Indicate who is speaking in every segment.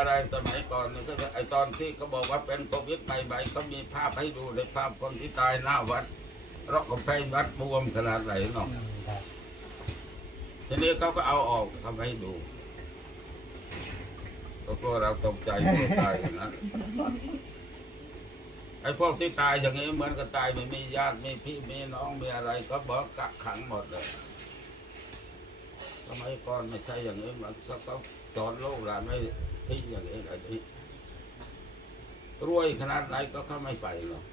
Speaker 1: อะไรสมัยก่อนนี่ก็ไอตอนที่เขาบอกว่าเป็นโควิดใหม่ๆเขามีภาพให้ดูเลยภาพคนที่ตายหน้าวัดรอกกำแพงวัดบวมขนาดไหนเนาะทีนี้เขาก็เอาออกทำให้ดูก็กลัวเราตกใจกลัวตายอย่างนั้นไอ้พวกที่ตายอย่างนี้เหมือนกับตายไม่มีญาติไมีพี่ไมีน้องไมีอะไร ก็บอกกักขังหมดเลย สมัยก่อนไม่ใช่อย่างนี้มันก็เขาสอนโลกหลานไม่ที่อย่างนี้อะไรนี้รวยขนาดไหนก็เขาไม่ไปหรอก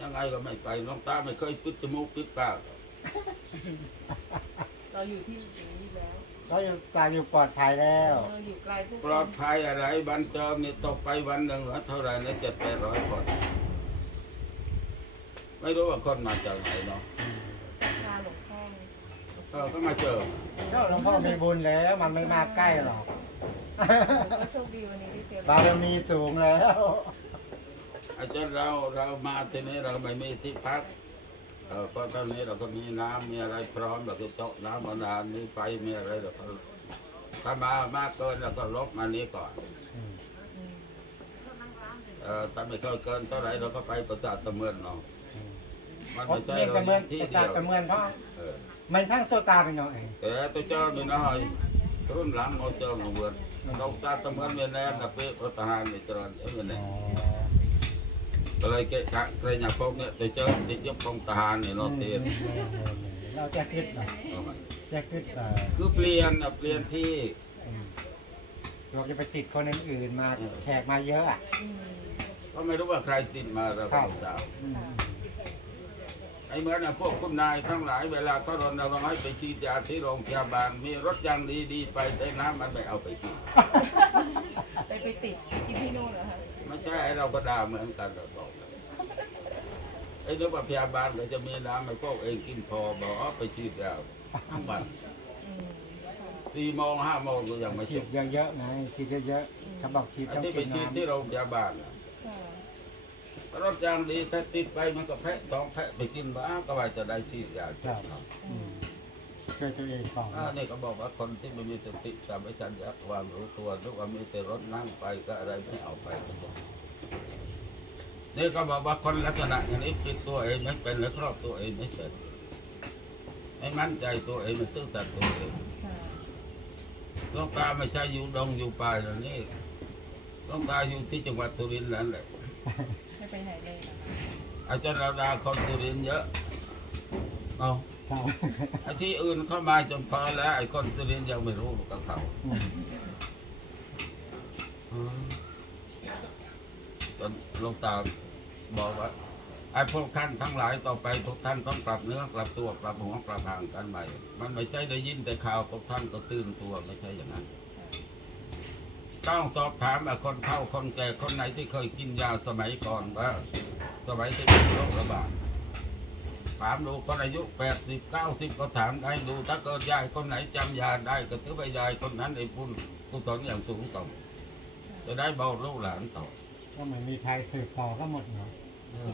Speaker 1: ยังไงก็ไม่ไปน้องตาไม่เคยปิดจมูกปิดปาก
Speaker 2: เราอยู่ที่อย่างนี้แล้ว
Speaker 3: ก็อยู่ตายอยู่ปลอดภัยแล้ว
Speaker 2: เราอยู่ไกลพวก
Speaker 1: ปลอดภัยอะไรบันเจิมนี่ตกไปวันหนึ่งเหลือเท่าไหร่นะเจ็ดแปดร้อยคนไม่รู้ว่าคนมาจากไหนเนาะ
Speaker 2: ศรัทธาหลวงพ่อ
Speaker 1: เออก็มาเจอ
Speaker 3: ก็หลวงพ่อมีบุญแล้วมันไม่มาใกล้หรอก
Speaker 2: ผมก็โชคดีวันนี้ที่เจอบา
Speaker 3: รมีสูงแล้ว
Speaker 1: อาจารย์เราเรามาที่นี้เราไม่มีที่พักเออเพราะตอนนี้เราก็มีน้ำมีอะไรพร้อมเราก็เจาะน้ำมานานมีไฟมีอะไรเราก็ถ้ามามากเกินเราก็ลบมานี้ก่อน
Speaker 3: อืม
Speaker 2: อืม
Speaker 1: เออถ้าไม่เคยเกินเท่าไหร่เราก็ไปประสาทตะเมือนเนาะ
Speaker 3: อื มั
Speaker 1: นไม่ใช่
Speaker 3: เรียก
Speaker 1: เรา
Speaker 3: ตะเมือน
Speaker 1: ที่
Speaker 3: ประ
Speaker 1: เดี
Speaker 3: จา
Speaker 1: ยว
Speaker 3: ตะเมือนเพราะ
Speaker 1: เออ
Speaker 3: มันทั้งตัวตาเป็นน้องเอง
Speaker 1: แต่ตัวเจ้านี่นะฮะรุ่นหลังเราเจอมาเวือนเราตาตะเมือนเวียนแนนะเป๊ะประธานในจรนเอ้ยเวียก็เลยเกะกะเกรงอยางพวกเนี้ยตัวเจ้าที่เจ้าของทหารเนี่ยเราเตียน
Speaker 3: เราจะคิดหน่อยจะคิดเอ่อ
Speaker 1: คือเปลี่ยนอะเปลี่ยนที่
Speaker 3: อืมเราจะไปติดคนอื่นๆมาแขกมาเยอะอะ
Speaker 1: ก็ไม่รู้ว่าใครติดมาเรา
Speaker 3: ครั
Speaker 1: ก็
Speaker 3: บ
Speaker 1: ไม่ทราบ
Speaker 3: อืม
Speaker 1: ไอ้เหมื่อนน่ะพวกคุณนายทั้งหลายเวลาเขารณรงค์ให้ไปฉีดยาที่โรงพยาบาล มีรถยางดีๆไปแต่น้ำมันไม่เอาไปกิน
Speaker 2: ไปไปติดไปกินที่โน่นเหรอคะ
Speaker 1: ไม่ใช่ไอ้เราก็ด่าเหมือนกันเราบอกไอ้นึกว่าพยาบาลก็จะมีน้ำให้พวกเองกินพอบอกเอาไปฉีดยาทั้งวัน
Speaker 2: อืมค่ะ
Speaker 1: สี่โมงห้าโมงก็ยังไม่
Speaker 3: ฉี
Speaker 1: จ
Speaker 3: ด
Speaker 1: บ
Speaker 3: เยอะๆไงฉีดเยอะๆเขาบอกฉีด
Speaker 1: ไอ้
Speaker 3: ต้อง
Speaker 1: ที่ไป
Speaker 3: กิน
Speaker 1: ฉีด
Speaker 3: น้ำ
Speaker 1: ที่โรงพยาบาลน่ะ
Speaker 2: ค่ะ
Speaker 1: รถยางดีถ้าติดไปมันก็แพะสองแพะไปกินบ้าก็ว่าจะได้ฉีดยา
Speaker 3: ครับอืมช่วยตัวเองก่อน
Speaker 1: อ่านี่เขาบอกว่าคนที่ไม่มีสติสัมปชัญญะความรู้ตัวหรือว่ามีแต่รถนั่งไปก็อะไรไม่เอาไปนี่ก็บอกว่าคนลักษณะอย่างนี้ปิดตัวเองไม่เป็นและครอบตัวเองไม่เป็นไม่มั่นใจตัวเองมันซื่อสัตย์ตัวเอง
Speaker 2: ค่ะ
Speaker 1: หลวงตาไม่ใช่อยู่ดงอยู่ป่าอย่างนี้หลวงตาอยู่ที่จังหวัดสุรินทร์นั่นแหละ
Speaker 2: ไม่ไปไหนเลยนะคะ
Speaker 1: อาจารย์เราดาคนสุรินทร์เยอะเอา
Speaker 3: ครับ
Speaker 1: ไอ้ที่อื่นเข้ามาจนพอแล้ว ไอ้คนสุรินทร์ยังไม่รู้กับเขา
Speaker 3: อืม
Speaker 1: จนหลวงตาบอกว่าไอ้พวกท่านทั้งหลายต่อไปพวกท่านต้องกลับเนื้อกลับตัวกลับหัวกลับหางกันใหม่ มันไม่ใช่ได้ยินแต่ข่าวพวกท่านก็ตื่นตัวไม่ใช่อย่างนั้น ต้องสอบถามไอ้คนเฒ่าคนแก่คนไหนที่เคยกินยาสมัยก่อนว่าสมัยที่เป็นโรคระบาดถามดูคนอายุแปดสิบเก้าสิบก็ถามได้ดู ถ้าเกิดยายคนไหนจำยาได้ก็ถือว่ายายคนนั้นไอ้บุญกุศลอย่างสูงส่งจะได้เบาลูกหลานต่อ
Speaker 3: ก็เหมือนมีใครสืบต่อก็หมดเนาะ
Speaker 1: เออ